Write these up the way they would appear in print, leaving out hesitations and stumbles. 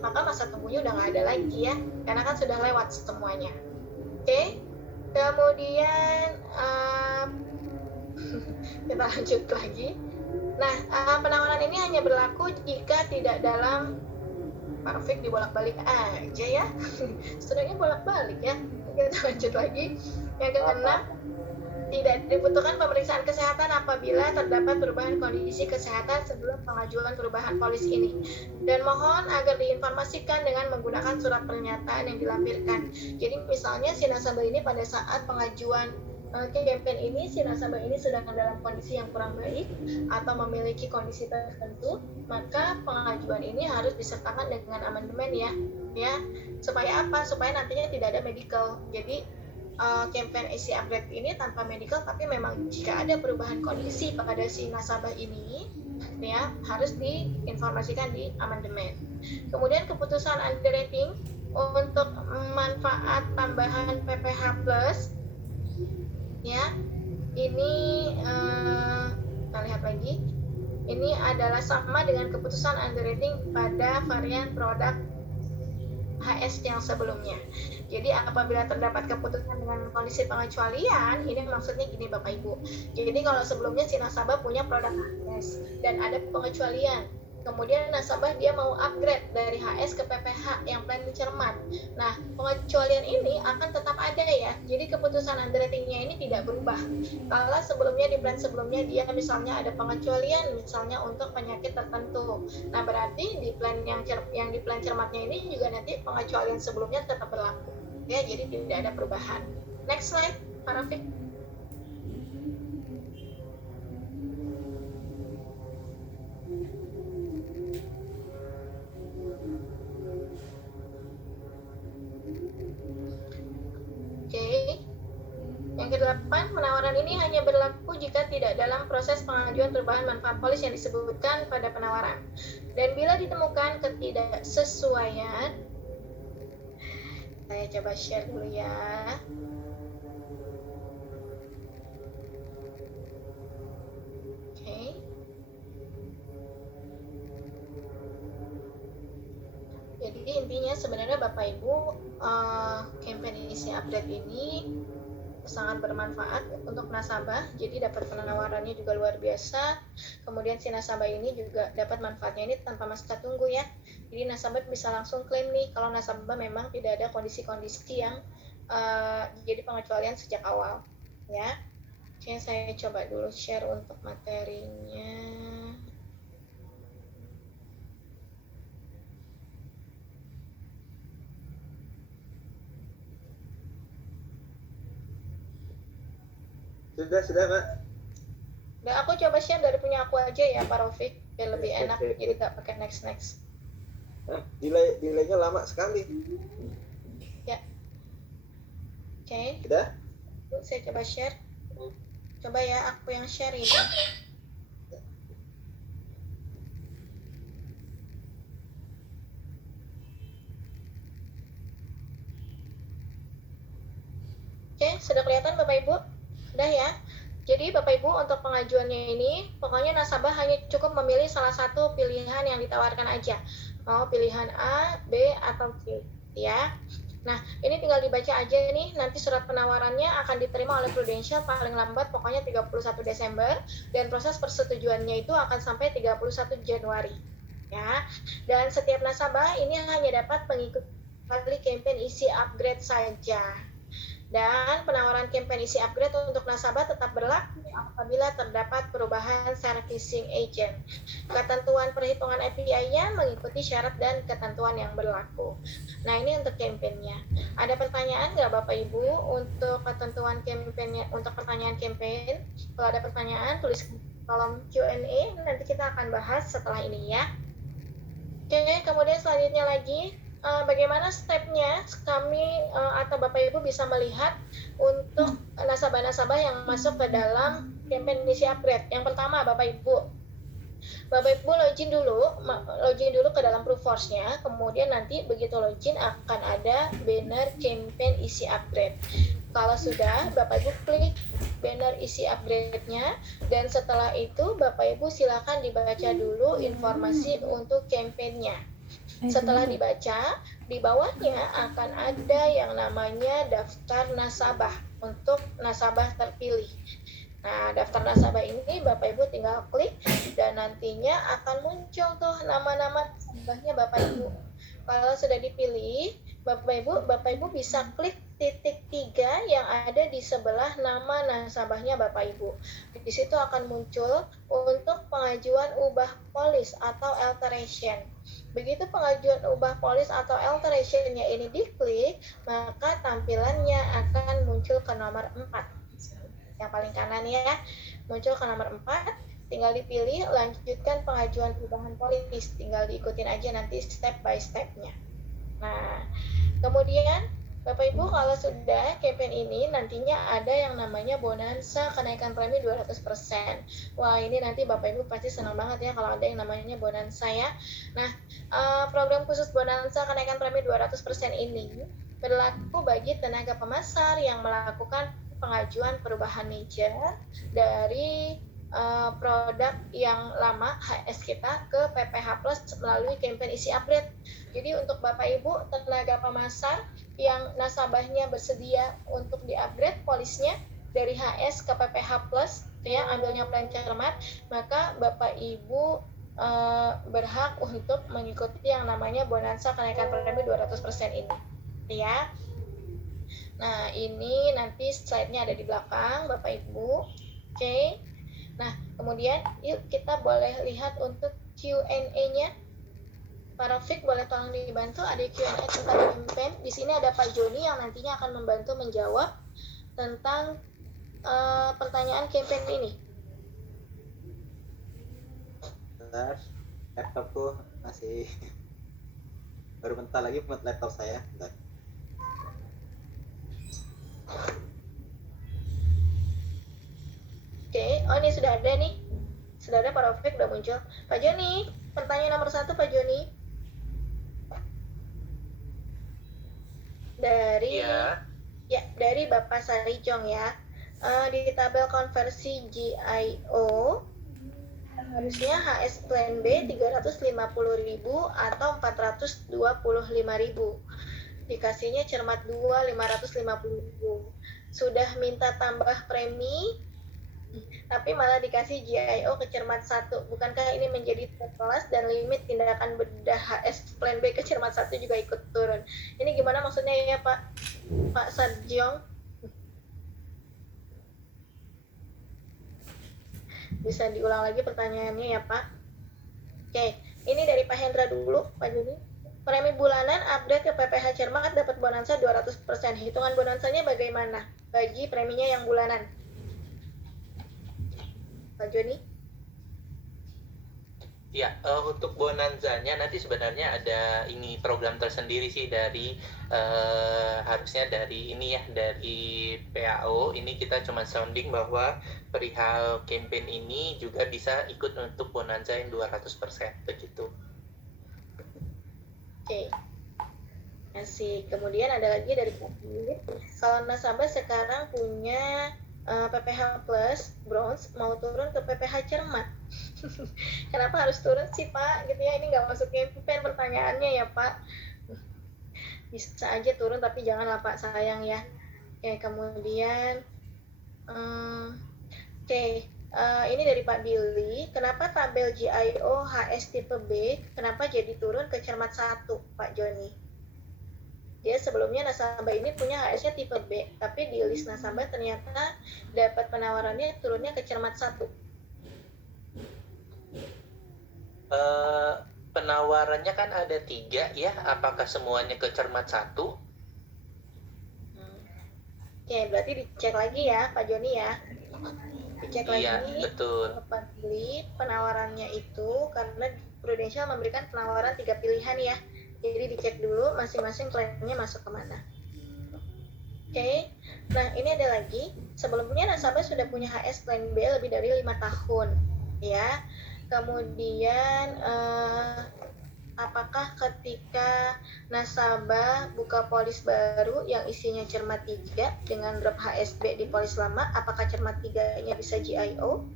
maka masa tunggunya udah nggak ada lagi ya, karena kan sudah lewat semuanya. Oke, kemudian kita lanjut lagi. Nah, penawaran ini hanya berlaku jika tidak dalam perfect dibolak-balik aja ya. Sebenarnya bolak-balik ya. Kita lanjut lagi. Yang keenam, tidak dibutuhkan pemeriksaan kesehatan apabila terdapat perubahan kondisi kesehatan sebelum pengajuan perubahan polis ini. Dan mohon agar diinformasikan dengan menggunakan surat pernyataan yang dilampirkan. Jadi misalnya si nasabah ini pada saat pengajuan campaign ini, si nasabah ini sedang dalam kondisi yang kurang baik atau memiliki kondisi tertentu, maka pengajuan ini harus disertakan dengan amandemen ya. Supaya apa? Supaya nantinya tidak ada medical. Jadi campaign isi upgrade ini tanpa medical, tapi memang jika ada perubahan kondisi pada si nasabah ini ya harus diinformasikan di amandemen. Kemudian keputusan underwriting untuk manfaat tambahan PPh plus ya, ini kita lihat lagi, ini adalah sama dengan keputusan underwriting pada varian produk HS yang sebelumnya. Jadi apabila terdapat keputusan dengan kondisi pengecualian, ini maksudnya gini Bapak Ibu. Jadi kalau sebelumnya si nasabah punya produk HS dan ada pengecualian, kemudian nasabah dia mau upgrade dari HS ke PPh yang plan cermat. Nah, pengecualian ini akan tetap ada ya. Jadi keputusan underwriting-nya ini tidak berubah. Kalau sebelumnya di plan sebelumnya dia misalnya ada pengecualian misalnya untuk penyakit tertentu. Nah, berarti di plan yang di plan cermatnya ini juga nanti pengecualian sebelumnya tetap berlaku. Ya, jadi tidak ada perubahan. Next slide, Pak Rafiq. Yang ke-8, penawaran ini hanya berlaku jika tidak dalam proses pengajuan perubahan manfaat polis yang disebutkan pada penawaran. Dan bila ditemukan ketidaksesuaian, saya coba share dulu ya. Oke. Jadi intinya sebenarnya Bapak Ibu, campaign isi update ini sangat bermanfaat untuk nasabah, jadi dapat penawarannya juga luar biasa. Kemudian si nasabah ini juga dapat manfaatnya ini tanpa masa tunggu ya. Jadi nasabah bisa langsung klaim nih kalau nasabah memang tidak ada kondisi-kondisi yang jadi pengecualian sejak awal ya. Oke, saya coba dulu share untuk materinya. Sudah Pak. Nah, aku coba share dari punya aku aja ya Pak Rafiq, biar lebih enak, jadi gak pakai next. Delaynya lama sekali. Ya. Oke. Sudah? Saya coba share. Coba ya, aku yang share ini. Oke, sudah kelihatan Bapak Ibu? Udah ya? Jadi Bapak Ibu untuk pengajuannya ini, pokoknya nasabah hanya cukup memilih salah satu pilihan yang ditawarkan aja. Mau pilihan A, B, atau C, ya. Nah, ini tinggal dibaca aja nih, nanti surat penawarannya akan diterima oleh Prudential paling lambat pokoknya 31 Desember, dan proses persetujuannya itu akan sampai 31 Januari. Ya, dan setiap nasabah ini hanya dapat mengikuti campaign isi upgrade saja. Dan penawaran campaign isi upgrade untuk nasabah tetap berlaku apabila terdapat perubahan servicing agent. Ketentuan perhitungan API-nya mengikuti syarat dan ketentuan yang berlaku. Nah, ini untuk campaign-nya. Ada pertanyaan nggak Bapak Ibu untuk ketentuan campaign-nya, untuk pertanyaan campaign? Kalau ada pertanyaan, tulis kolom Q&A, nanti kita akan bahas setelah ini ya. Oke, kemudian selanjutnya lagi, bagaimana stepnya kami atau Bapak Ibu bisa melihat untuk nasabah-nasabah yang masuk ke dalam campaign isi upgrade. Yang pertama Bapak Ibu login dulu ke dalam Proofforce-nya, kemudian nanti begitu login akan ada banner campaign isi upgrade. Kalau sudah, Bapak Ibu klik banner isi upgrade-nya, dan setelah itu Bapak Ibu silakan dibaca dulu informasi untuk campaign-nya. Setelah dibaca, di bawahnya akan ada yang namanya daftar nasabah untuk nasabah terpilih. Nah, daftar nasabah ini Bapak Ibu tinggal klik dan nantinya akan muncul tuh nama-nama nasabahnya Bapak Ibu. Kalau sudah dipilih, Bapak Ibu bisa klik titik 3 yang ada di sebelah nama nasabahnya Bapak Ibu. Di situ akan muncul untuk pengajuan ubah polis atau alteration. Begitu pengajuan ubah polis atau alterationnya ini diklik, maka tampilannya akan muncul ke nomor 4. Yang paling kanan ya, muncul ke nomor 4, tinggal dipilih lanjutkan pengajuan perubahan polis, tinggal diikutin aja nanti step by step-nya. Nah, kemudian Bapak Ibu kalau sudah campaign ini nantinya ada yang namanya bonansa kenaikan premi 200%. Wah, ini nanti Bapak Ibu pasti senang banget ya kalau ada yang namanya bonansa ya. Nah, program khusus bonansa kenaikan premi 200% ini berlaku bagi tenaga pemasar yang melakukan pengajuan perubahan major dari produk yang lama HS kita ke PPH Plus melalui campaign isi upgrade. Jadi untuk Bapak Ibu tenaga pemasar yang nasabahnya bersedia untuk di-upgrade polisnya dari HS ke PPH Plus, ya ambilnya plan cermat, maka Bapak Ibu berhak untuk mengikuti yang namanya bonansa kenaikan premi 200% ini. Ya. Nah, ini nanti slide-nya ada di belakang Bapak Ibu. Oke. Nah, kemudian yuk kita boleh lihat untuk Q&A-nya. Pak Rafiq boleh tolong dibantu, ada Q&A tentang campaign. Di sini ada Pak Joni yang nantinya akan membantu menjawab tentang pertanyaan campaign ini. Bentar, laptopku masih baru bentar lagi buat laptop saya. Bentar. Oke, oh ini sudah ada nih. Sudah ada Pak Rafiq, udah muncul. Pak Joni, pertanyaan nomor 1 Pak Joni. Dari Bapak Sarijong ya. Di tabel konversi GIO harusnya HS plan B 350.000 atau 425.000. Dikasihnya cermat 2 550.000. Sudah minta tambah premi tapi malah dikasih GIO ke cermat 1. Bukankah ini menjadi kelas dan limit tindakan bedah HS plan B ke cermat 1 juga ikut turun? Ini gimana maksudnya ya Pak Sarjong? Bisa diulang lagi pertanyaannya ya Pak? Oke, ini dari Pak Hendra dulu, Pak Juni. Premi bulanan update ke PPH Cermat dapat bonansa 200%. Hitungan bonansanya bagaimana bagi preminya yang bulanan? Pak Joni? Ya, untuk bonanzanya nanti sebenarnya ada ini program tersendiri sih dari harusnya dari ini ya, dari PAO. Ini kita cuma sounding bahwa perihal campaign ini juga bisa ikut untuk bonanza yang 200% begitu. Oke. Asik. Kemudian ada lagi dari Pak Philip. Kalau nasabah sekarang punya PPH Plus Bronze mau turun ke PPH Cermat. Kenapa harus turun sih Pak? Gitu ya, ini nggak masuk campaign pertanyaannya ya Pak. Bisa aja turun tapi janganlah Pak, sayang ya. Oke, kemudian ini dari Pak Billy. Kenapa tabel GIO HS tipe B kenapa jadi turun ke Cermat 1 Pak Joni? Dia sebelumnya nasabah ini punya HS-nya tipe B, tapi di list nasabah ternyata dapat penawarannya turunnya ke Cermat 1. Penawarannya kan ada 3 ya, apakah semuanya ke Cermat 1? Oke, berarti dicek lagi ya Pak Joni ya. Dicek iya, lagi. Betul. Pak Billy, penawarannya itu karena Prudential memberikan penawaran 3 pilihan ya. Jadi dicek dulu masing-masing plannya masuk kemana. Oke. Nah ini ada lagi. Sebelumnya nasabah sudah punya HS plan B lebih dari 5 tahun. Ya. Kemudian apakah ketika nasabah buka polis baru yang isinya cermat 3 dengan drop HSB di polis lama, apakah cermat 3-nya bisa GIO?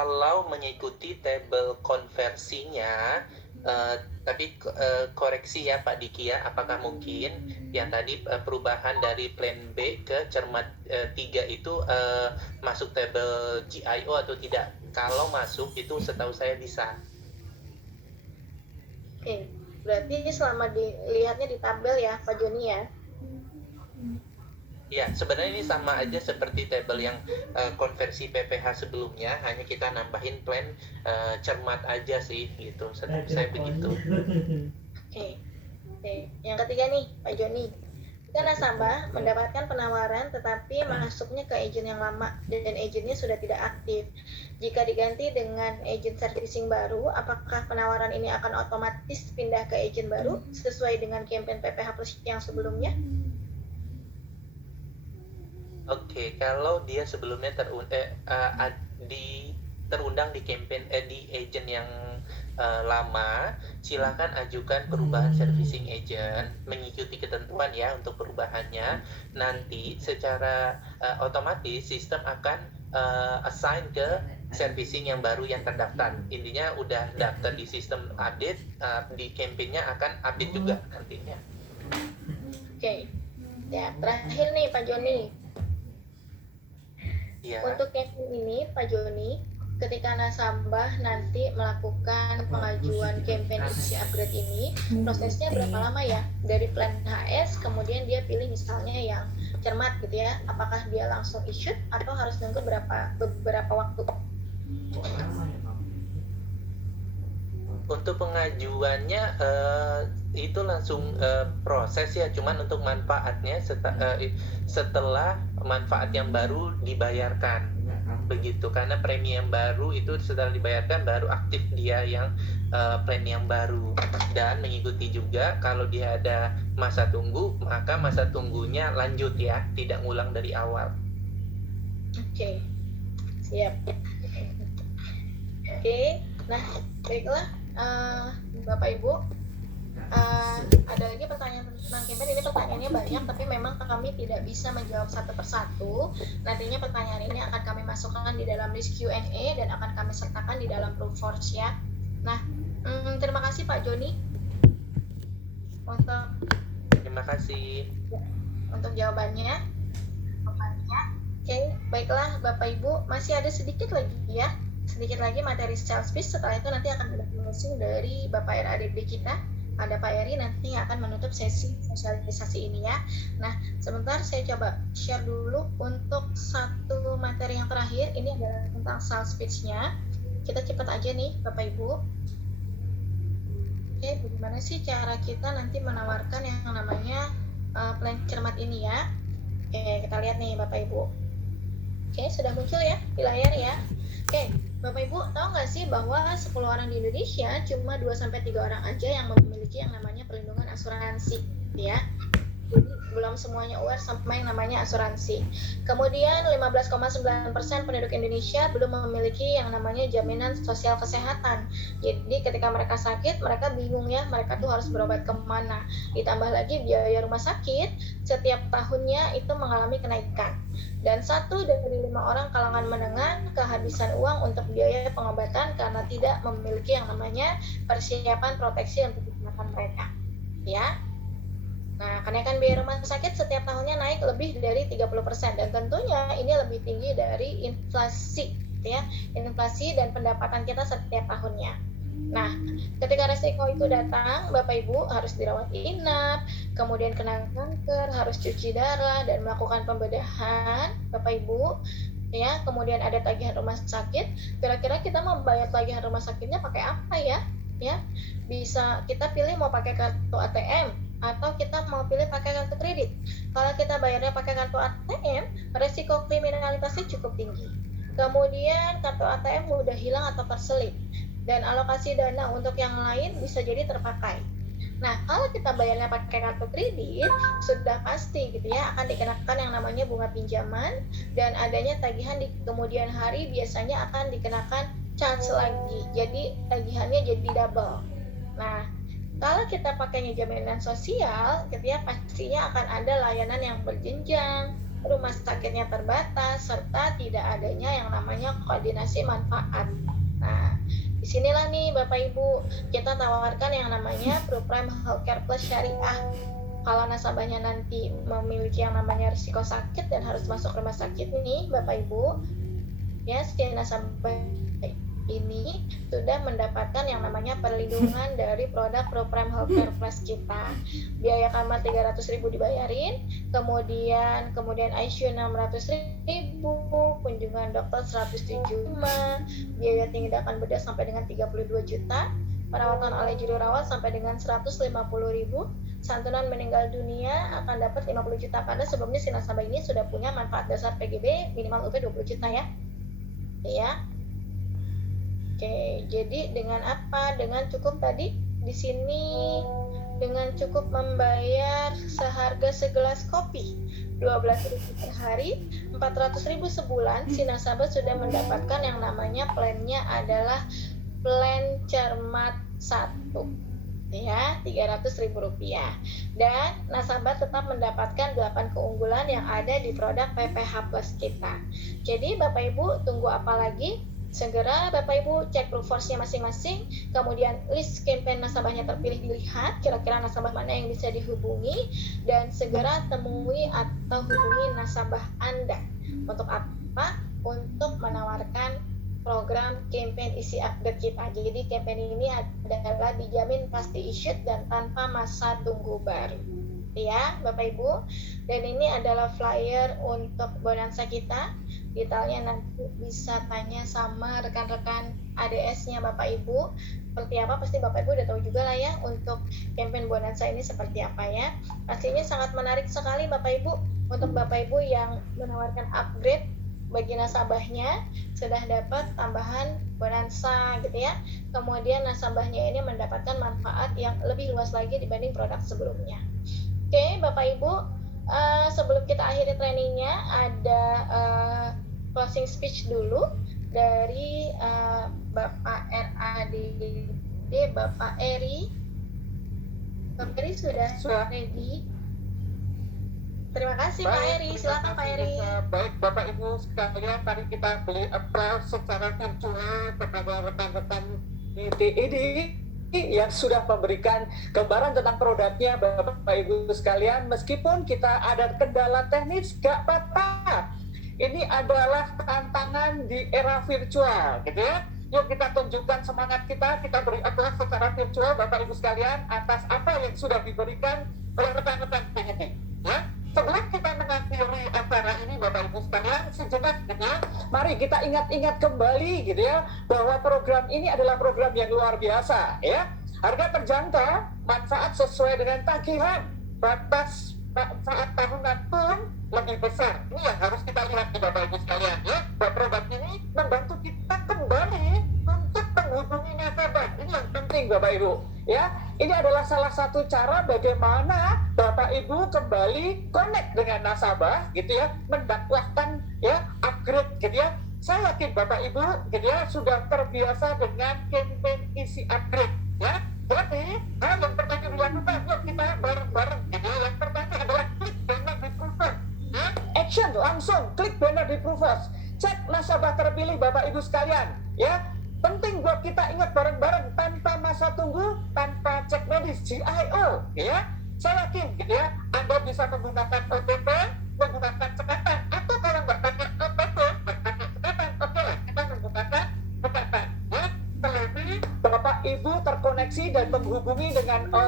kalau mengikuti tabel konversinya, tapi koreksi ya Pak Diki ya, apakah mungkin yang tadi perubahan dari plan B ke cermat 3 itu masuk tabel GIO atau tidak? Kalau masuk itu setahu saya bisa. Oke, berarti selama dilihatnya di tabel ya Pak Joni ya. Ya, sebenarnya ini sama aja seperti tabel yang konversi PPH sebelumnya, hanya kita nambahin plan cermat aja sih, gitu. Saya begitu. Oke. Yang ketiga nih, Pak Joni. Jika nasabah mendapatkan penawaran tetapi masuknya ke agent yang lama dan agentnya sudah tidak aktif. Jika diganti dengan agent servicing baru, apakah penawaran ini akan otomatis pindah ke agent baru sesuai dengan campaign PPH Plus yang sebelumnya? Oke, kalau dia sebelumnya terundang di campaign di agent yang lama, silakan ajukan perubahan servicing agent, mengikuti ketentuan ya untuk perubahannya. Nanti secara otomatis sistem akan assign ke servicing yang baru yang terdaftar. Intinya udah daftar di sistem update, di campaignnya akan update juga nantinya. Oke. Ya, terakhir nih Pak Joni. Ya. Untuk campaign ini Pak Joni, ketika nasabah nanti melakukan pengajuan campaign isi upgrade ini, prosesnya berapa lama ya? Dari plan HS kemudian dia pilih misalnya yang cermat gitu ya. Apakah dia langsung issued atau harus nunggu beberapa waktu? Untuk pengajuannya itu langsung proses ya, cuman untuk manfaatnya setelah manfaat yang baru dibayarkan begitu, karena premi yang baru itu setelah dibayarkan baru aktif dia yang plan yang baru. Dan mengikuti juga kalau dia ada masa tunggu, maka masa tunggunya lanjut ya, tidak ngulang dari awal. Oke. Siap. Oke. Nah, baiklah Bapak Ibu, ada lagi pertanyaan tentang campaign. Ini pertanyaannya banyak, tapi memang kami tidak bisa menjawab satu persatu. Nantinya pertanyaan ini akan kami masukkan di dalam list Q&A dan akan kami sertakan di dalam Blue Force ya. Nah, terima kasih Pak Joni Terima kasih untuk jawabannya. Oke, baiklah Bapak Ibu, masih ada sedikit lagi materi sales pitch. Setelah itu nanti akan ada closing dari Bapak RADB kita. Ada Pak Eri nanti akan menutup sesi sosialisasi ini ya. Nah, sebentar saya coba share dulu untuk satu materi yang terakhir. Ini adalah tentang sales pitch-nya. Kita cepat aja nih Bapak Ibu. Oke, bagaimana sih cara kita nanti menawarkan yang namanya plan cermat ini ya. Oke, kita lihat nih Bapak Ibu. Oke, sudah muncul ya di layar ya. Oke, Bapak Ibu tahu nggak sih bahwa 10 orang di Indonesia cuma 2-3 orang aja yang memiliki yang namanya perlindungan asuransi ya. Jadi belum semuanya aware sama yang namanya asuransi. Kemudian 15,9% penduduk Indonesia belum memiliki yang namanya jaminan sosial kesehatan. Jadi ketika mereka sakit, mereka bingung ya, mereka tuh harus berobat kemana. Ditambah lagi biaya rumah sakit setiap tahunnya itu mengalami kenaikan. Dan 1 dari 5 orang kalangan menengah kehabisan uang untuk biaya pengobatan karena tidak memiliki yang namanya persiapan proteksi untuk kesehatan mereka. Ya. Nah, kenaikan biaya rumah sakit setiap tahunnya naik lebih dari 30% dan tentunya ini lebih tinggi dari inflasi, ya. Inflasi dan pendapatan kita setiap tahunnya. Nah, ketika resiko itu datang, Bapak Ibu harus dirawat inap, kemudian kena kanker, harus cuci darah dan melakukan pembedahan, Bapak Ibu. Ya, kemudian ada tagihan rumah sakit. Kira-kira kita mau bayar tagihan rumah sakitnya pakai apa ya? Ya, bisa kita pilih mau pakai kartu ATM atau kita mau pilih pakai kartu kredit. Kalau kita bayarnya pakai kartu ATM, resiko kriminalitasnya cukup tinggi. Kemudian kartu ATM mudah hilang atau terselip. Dan alokasi dana untuk yang lain bisa jadi terpakai. Nah, kalau kita bayarnya pakai kartu kredit, sudah pasti gitu ya, akan dikenakan yang namanya bunga pinjaman, dan adanya tagihan di kemudian hari biasanya akan dikenakan charge lagi. Jadi tagihannya jadi double. Nah, kalau kita pakainya jaminan sosial, gitu ya, pastinya akan ada layanan yang berjenjang, rumah sakitnya terbatas, serta tidak adanya yang namanya koordinasi manfaat. Nah, disinilah nih Bapak Ibu, kita tawarkan yang namanya ProPrime Healthcare Plus Syariah. Kalau nasabahnya nanti memiliki yang namanya risiko sakit dan harus masuk rumah sakit nih Bapak Ibu, ya si nasabah ini sudah mendapatkan yang namanya perlindungan dari produk ProPrime Healthcare Plus kita. Biaya kamar 300.000 dibayarin, kemudian ICU 600.000, kunjungan dokter 175, biaya tindakan bedah sampai dengan 32 juta, perawatan oleh juru rawat sampai dengan 150.000, santunan meninggal dunia akan dapat 50 juta karena sebelumnya si nasabah ini sudah punya manfaat dasar PGB minimal UP 20 juta ya. Oke, jadi dengan apa? Dengan cukup tadi di sini dengan cukup membayar seharga segelas kopi 12.000 per hari, 400.000 sebulan, si nasabah sudah mendapatkan yang namanya plannya adalah plan cermat 1 ya, Rp300.000 dan nasabah tetap mendapatkan 8 keunggulan yang ada di produk PPH Plus kita. Jadi Bapak Ibu tunggu apa lagi? Segera Bapak Ibu cek Proforce-nya masing-masing, kemudian list campaign nasabahnya terpilih dilihat, kira-kira nasabah mana yang bisa dihubungi, dan segera temui atau hubungi nasabah Anda. Untuk apa? Untuk menawarkan program campaign isi upgrade kita. Jadi campaign ini adalah dijamin pasti issued dan tanpa masa tunggu baru. Ya, Bapak Ibu. Dan ini adalah flyer untuk bonansa kita. Detailnya nanti bisa tanya sama rekan-rekan ADS-nya Bapak Ibu. Seperti apa pasti Bapak Ibu udah tahu juga lah ya untuk campaign bonansa ini seperti apa ya. Pastinya sangat menarik sekali Bapak Ibu untuk Bapak Ibu yang menawarkan upgrade bagi nasabahnya sudah dapat tambahan bonansa gitu ya. Kemudian nasabahnya ini mendapatkan manfaat yang lebih luas lagi dibanding produk sebelumnya. Oke, Bapak Ibu, sebelum kita akhiri trainingnya ada closing speech dulu dari Bapak RAD, Bapak Eri. Bapak Eri sudah ready? Terima kasih Pak Eri, silakan Pak Eri. Baik Bapak Ibu sekalian, tadi kita beli approach secara virtual kepada rekan-rekan di TED yang sudah memberikan gambaran tentang produknya Bapak Ibu sekalian. Meskipun kita ada kendala teknis, gak apa-apa. Ini adalah tantangan di era virtual, gitu ya. Yuk kita tunjukkan semangat kita beri approach secara virtual Bapak Ibu sekalian atas apa yang sudah diberikan oleh rekan-rekan TED, ya. Sebelum kita mengakhiri acara ini Bapak Ibu sekalian, sejenak gitu ya, mari kita ingat-ingat kembali gitu ya, bahwa program ini adalah program yang luar biasa ya. Harga terjangkau, manfaat sesuai dengan tagihan, batas manfaat tahunan pun lebih besar. Ini yang harus kita lihat nih Bapak Ibu sekalian ya, bahwa program ini membantu kita kembali untuk menghubungi nasabah. Ini yang penting Bapak Ibu ya. Ini adalah salah satu cara bagaimana Bapak Ibu kembali connect dengan nasabah gitu ya, mendakwahkan ya upgrade gitu ya. Saya yakin Bapak Ibu gitu ya sudah terbiasa dengan campaign isi upgrade ya. Jadi hal yang pertama dilakukan, yuk kita bareng-bareng gitu ya. Yang pertama adalah klik banner di Proforce ya. Action langsung klik banner di Proforce. Cek nasabah terpilih Bapak Ibu sekalian ya. Penting buat kita ingat bareng-bareng, tanpa masa tunggu, tanpa cek medis GIO ya. Saya yakin gitu ya, Anda bisa menggunakan OTP, menggunakan cekatan, atau kalau nggak pakai OTP, nggak pakai cekatan, oke lah, kita menggunakan cekatan ya. Selebih Bapak Ibu terkoneksi dan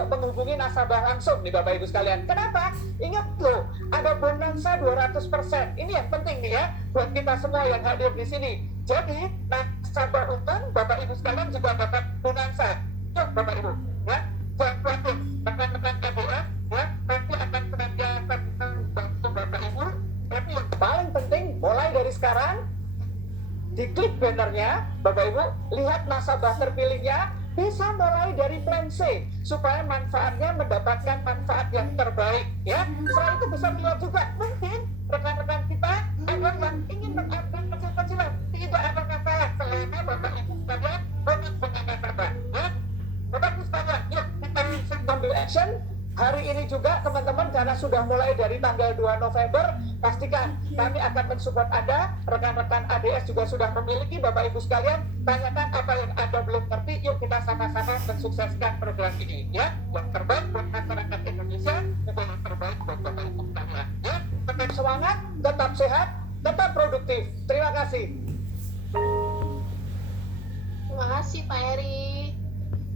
menghubungi nasabah langsung nih Bapak Ibu sekalian. Kenapa? Ingat loh, ada bonansa 200%. Ini yang penting nih ya, buat kita semua yang hadir di sini. Jadi, nasabah untung, Bapak Ibu sekalian juga dapat bonansa. Yuk Bapak Ibu, ya, jangan khawatir, rekan-rekan KBS, ya, nanti akan senantiasa membantu Bapak Ibu. Tapi yang paling penting, mulai dari sekarang, diklik bannernya, Bapak Ibu, lihat nasabah terpilihnya, bisa mulai dari plan C, supaya manfaatnya mendapatkan manfaat yang terbaik, ya. Setelah itu bisa melihat juga, mungkin rekan-rekan kita ada yang ingin mengupgrade kecil-kecilan, tidak ada masalah selama Bapak Ibu sekalian banyak dengan nasabah ya. Bapak Ibu sekalian, yuk kita langsung ambil action hari ini juga teman-teman, karena sudah mulai dari tanggal 2 November, pastikan kami akan mensupport Anda. Rekan-rekan ADS juga sudah memiliki, Bapak Ibu sekalian, tanyakan apa yang Anda belum ngerti, yuk kita sama-sama mensukseskan program ini ya. Yang terbaik buat masyarakat Indonesia, juga yang terbaik buat Bapak Ibu sekalian ya. Tetap semangat, tetap sehat, tetap produktif. Terima kasih. Terima kasih Pak Eri.